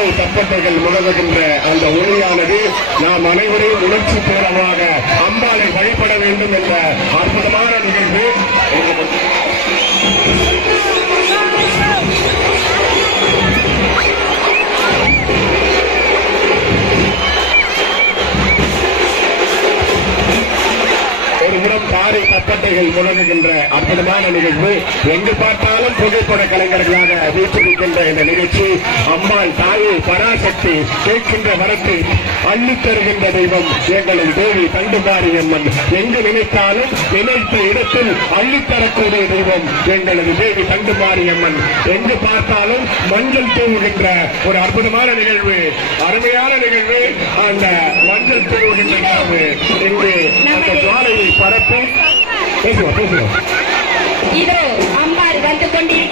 பாறை தப்பட்டைகள் முழங்குகின்ற அந்த ஒளியானது நாம் அனைவரையும் உணர்ச்சி பூர்வமாக அம்பாளை வழிபட வேண்டும் என்ற அற்புதமான நிகழ்வு. ஒருபுறம் பாறை தப்பட்டைகள் முழங்குகின்ற அற்புதமான நிகழ்வு. எங்கு பார்த்தாலும் புகைப்பட கலைஞர்களாக வீற்றிருக்கின்ற இந்த நிகழ்ச்சி அம்மாள் தாயை பராசக்தி கேட்கின்ற வரத்தை அள்ளித் தருகின்ற தெய்வம் எங்களது தேவி தண்டுமாரியம்மன். எங்கு நினைத்தாலும் நினைத்த இடத்தில் அள்ளித்தரக்கூடிய தெய்வம் எங்களது தேவி தண்டுமாரியம்மன். எங்கு பார்த்தாலும் மஞ்சள் தூவுகின்ற ஒரு அற்புதமான நிகழ்வு, அருமையான நிகழ்வு. அந்த மஞ்சள் தூவுகின்ற நிகழ்வு இன்று அந்த ஜுவாலையை பரப்பி பேசுவோம். இதோ அம்பாள் வந்து கொண்டிருக்கிறார்.